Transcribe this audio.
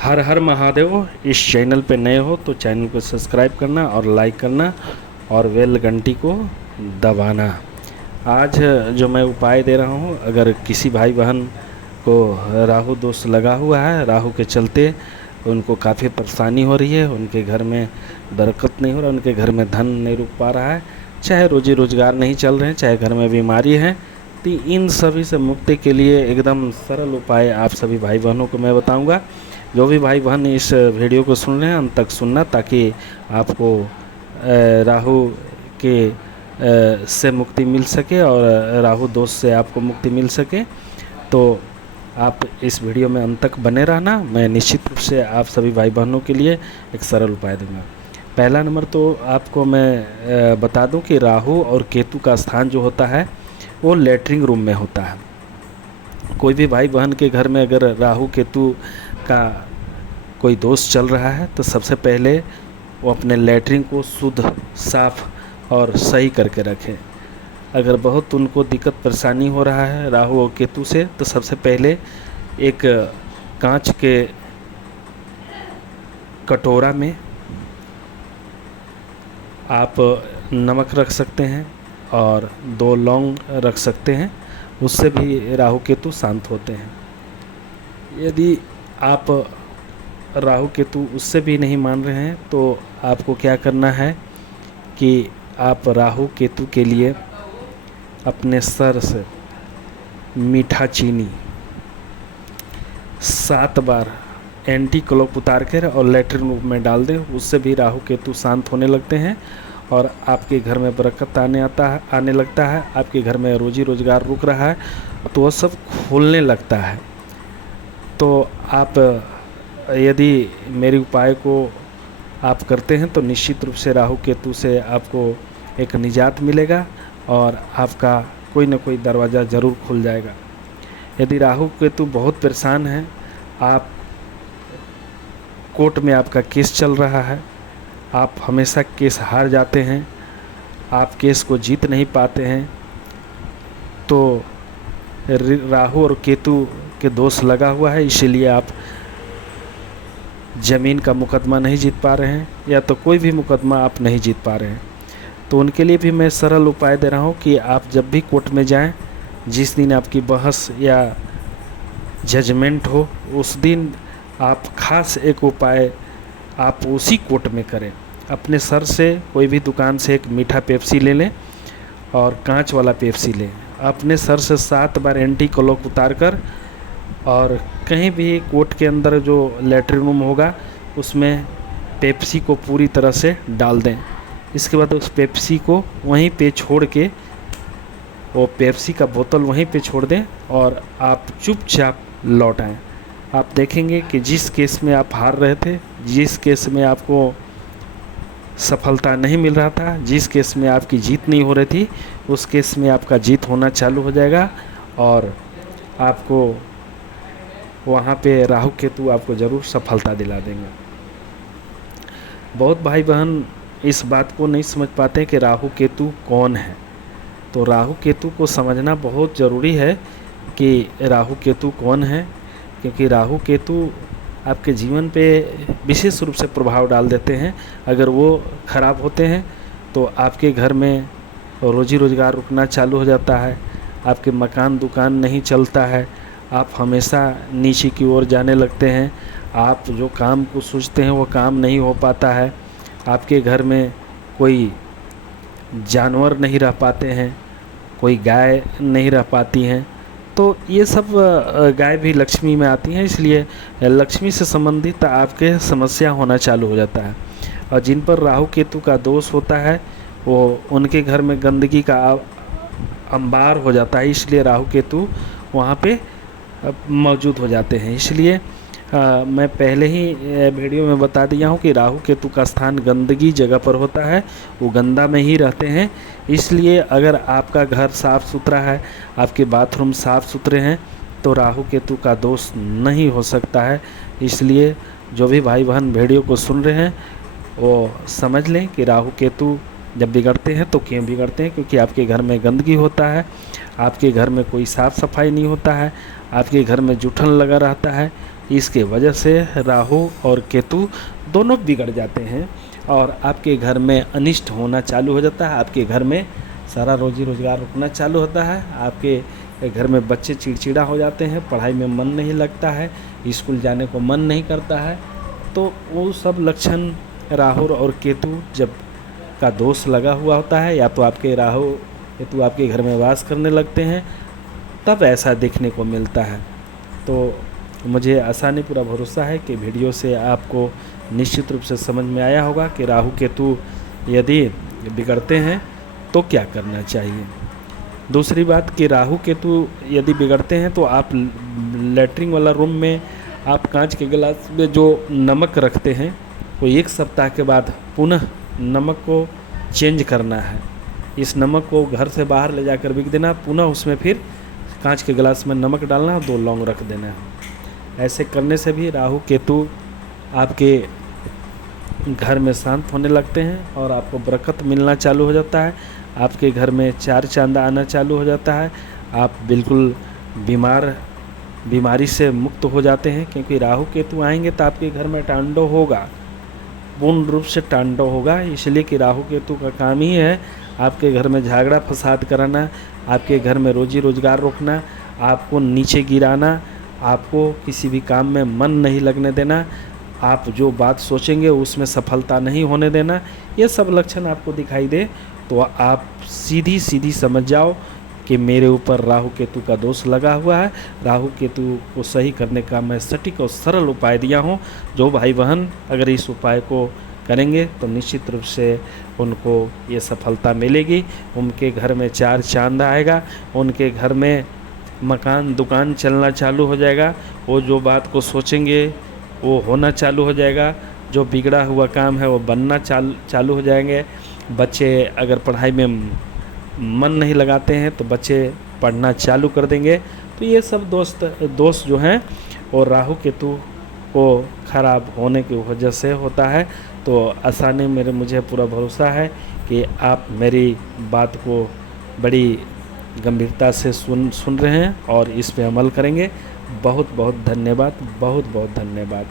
हर हर महादेव। इस चैनल पे नए हो तो चैनल को सब्सक्राइब करना और लाइक करना और बेल घंटी को दबाना। आज जो मैं उपाय दे रहा हूँ, अगर किसी भाई बहन को राहु दोष लगा हुआ है, राहु के चलते उनको काफ़ी परेशानी हो रही है, उनके घर में बरकत नहीं हो रहा, उनके घर में धन नहीं रुक पा रहा है, चाहे रोजी रोजगार नहीं चल रहे हैं, चाहे घर में बीमारी है, तो इन सभी से मुक्ति के लिए एकदम सरल उपाय आप सभी भाई बहनों को मैं बताऊंगा। जो भी भाई बहन इस वीडियो को सुन रहे हैं अंत तक सुनना, ताकि आपको राहु के से मुक्ति मिल सके और राहु दोष से आपको मुक्ति मिल सके। तो आप इस वीडियो में अंत तक बने रहना। मैं निश्चित रूप से आप सभी भाई बहनों के लिए एक सरल उपाय दूंगा। पहला नंबर तो आपको मैं बता दूं कि राहु और केतु का स्थान जो होता है वो लेटरिंग रूम में होता है। कोई भी भाई बहन के घर में अगर राहु केतु का कोई दोष चल रहा है तो सबसे पहले वो अपने लेटरिन को शुद्ध, साफ और सही करके रखें। अगर बहुत उनको दिक्कत परेशानी हो रहा है राहु और केतु से, तो सबसे पहले एक कांच के कटोरा में आप नमक रख सकते हैं और 2 लौंग रख सकते हैं, उससे भी राहु केतु शांत होते हैं। यदि आप राहु केतु उससे भी नहीं मान रहे हैं तो आपको क्या करना है कि आप राहु केतु के लिए अपने सर से मीठा चीनी 7 बार एंटी क्लॉक उतार कर और लेटरिन रूम में डाल दें। उससे भी राहु केतु शांत होने लगते हैं और आपके घर में बरकत आने लगता है। आपके घर में रोजी रोजगार रुक रहा है तो वह सब खुलने लगता है। तो आप यदि मेरे उपाय को आप करते हैं तो निश्चित रूप से राहु केतु से आपको एक निजात मिलेगा और आपका कोई ना कोई दरवाज़ा ज़रूर खुल जाएगा। यदि राहु केतु बहुत परेशान हैं, आप कोर्ट में आपका केस चल रहा है, आप हमेशा केस हार जाते हैं, आप केस को जीत नहीं पाते हैं, तो राहु और केतु के दोष लगा हुआ है, इसीलिए आप ज़मीन का मुकदमा नहीं जीत पा रहे हैं या तो कोई भी मुकदमा आप नहीं जीत पा रहे हैं। तो उनके लिए भी मैं सरल उपाय दे रहा हूं कि आप जब भी कोर्ट में जाएं, जिस दिन आपकी बहस या जजमेंट हो, उस दिन आप खास एक उपाय आप उसी कोर्ट में करें। अपने सर से कोई भी दुकान से एक मीठा पेप्सी ले लें और कांच वाला पेप्सी लें। अपने सर से 7 बार एंटी क्लॉक उतार कर और कहीं भी कोर्ट के अंदर जो लेटरिन रूम होगा उसमें पेप्सी को पूरी तरह से डाल दें। इसके बाद उस पेप्सी को वहीं पे छोड़ के, वो पेप्सी का बोतल वहीं पे छोड़ दें और आप चुपचाप लौट आएँ। आप देखेंगे कि जिस केस में आप हार रहे थे, जिस केस में आपको सफलता नहीं मिल रहा था, जिस केस में आपकी जीत नहीं हो रही थी, उस केस में आपका जीत होना चालू हो जाएगा और आपको वहाँ पे राहु केतु आपको ज़रूर सफलता दिला देंगे। बहुत भाई बहन इस बात को नहीं समझ पाते कि राहु केतु कौन है। तो राहु केतु को समझना बहुत ज़रूरी है कि राहु केतु कौन है, क्योंकि राहु केतु आपके जीवन पे विशेष रूप से प्रभाव डाल देते हैं। अगर वो खराब होते हैं तो आपके घर में रोजी रोजगार रुकना चालू हो जाता है, आपके मकान दुकान नहीं चलता है, आप हमेशा नीचे की ओर जाने लगते हैं, आप जो काम को सोचते हैं वो काम नहीं हो पाता है, आपके घर में कोई जानवर नहीं रह पाते हैं, कोई गाय नहीं रह पाती हैं। तो ये सब गाय भी लक्ष्मी में आती हैं, इसलिए लक्ष्मी से संबंधित आपके समस्या होना चालू हो जाता है। और जिन पर राहु केतु का दोष होता है वो उनके घर में गंदगी का अंबार हो जाता है, इसलिए राहु केतु वहाँ पे मौजूद हो जाते हैं। इसलिए मैं पहले ही वीडियो में बता दिया हूँ कि राहु केतु का स्थान गंदगी जगह पर होता है, वो गंदा में ही रहते हैं। इसलिए अगर आपका घर साफ़ सुथरा है, आपके बाथरूम साफ़ सुथरे हैं, तो राहु केतु का दोष नहीं हो सकता है। इसलिए जो भी भाई बहन वीडियो को सुन रहे हैं वो समझ लें कि राहु केतु जब बिगड़ते हैं तो क्यों बिगड़ते हैं, क्योंकि आपके घर में गंदगी होता है, आपके घर में कोई साफ़ सफाई नहीं होता है, आपके घर में जूठन लगा रहता है, इसके वजह से राहु और केतु दोनों बिगड़ जाते हैं और आपके घर में अनिष्ट होना चालू हो जाता है। आपके घर में सारा रोजी रोजगार रुकना चालू होता है। आपके घर में बच्चे चिड़चिड़ा हो जाते हैं, पढ़ाई में मन नहीं लगता है, स्कूल जाने को मन नहीं करता है। तो वो सब लक्षण राहु और केतु जब का दोष लगा हुआ होता है, या तो आपके राहु केतु आपके घर में वास करने लगते हैं, तब ऐसा देखने को मिलता है। तो मुझे आशा नहीं पूरा भरोसा है कि वीडियो से आपको निश्चित रूप से समझ में आया होगा कि राहु केतु यदि बिगड़ते हैं तो क्या करना चाहिए। दूसरी बात कि राहु केतु यदि बिगड़ते हैं तो आप लेटरिन वाला रूम में आप कांच के गिलास में जो नमक रखते हैं वो 1 सप्ताह के बाद पुनः नमक को चेंज करना है। इस नमक को घर से बाहर ले जाकर बिक देना, पुनः उसमें फिर कांच के गिलास में नमक डालना और 2 लौंग रख देना है। ऐसे करने से भी राहु केतु आपके घर में शांत होने लगते हैं और आपको बरकत मिलना चालू हो जाता है। आपके घर में 4 चांद आना चालू हो जाता है। आप बिल्कुल बीमारी से मुक्त हो जाते हैं, क्योंकि राहु केतु आएंगे तो आपके घर में तांडव होगा, पूर्ण रूप से तांडव होगा। इसलिए कि राहु केतु का काम ही है आपके घर में झगड़ा फसाद कराना, आपके घर में रोजी रोजगार रोकना, आपको नीचे गिराना, आपको किसी भी काम में मन नहीं लगने देना, आप जो बात सोचेंगे उसमें सफलता नहीं होने देना। ये सब लक्षण आपको दिखाई दे तो आप सीधी समझ जाओ कि मेरे ऊपर राहु केतु का दोष लगा हुआ है। राहु केतु को सही करने का मैं सटीक और सरल उपाय दिया हूँ। जो भाई बहन अगर इस उपाय को करेंगे तो निश्चित रूप से उनको ये सफलता मिलेगी। उनके घर में 4 चांद आएगा, उनके घर में मकान दुकान चलना चालू हो जाएगा। वो जो बात को सोचेंगे वो होना चालू हो जाएगा। जो बिगड़ा हुआ काम है वो बनना चालू हो जाएंगे। बच्चे अगर पढ़ाई में मन नहीं लगाते हैं तो बच्चे पढ़ना चालू कर देंगे। तो ये सब दोस्त जो हैं और राहु केतु को खराब होने की वजह से होता है। तो आसानी मुझे पूरा भरोसा है कि आप मेरी बात को बड़ी गंभीरता से सुन रहे हैं और इस पे अमल करेंगे। बहुत बहुत धन्यवाद, बहुत बहुत धन्यवाद।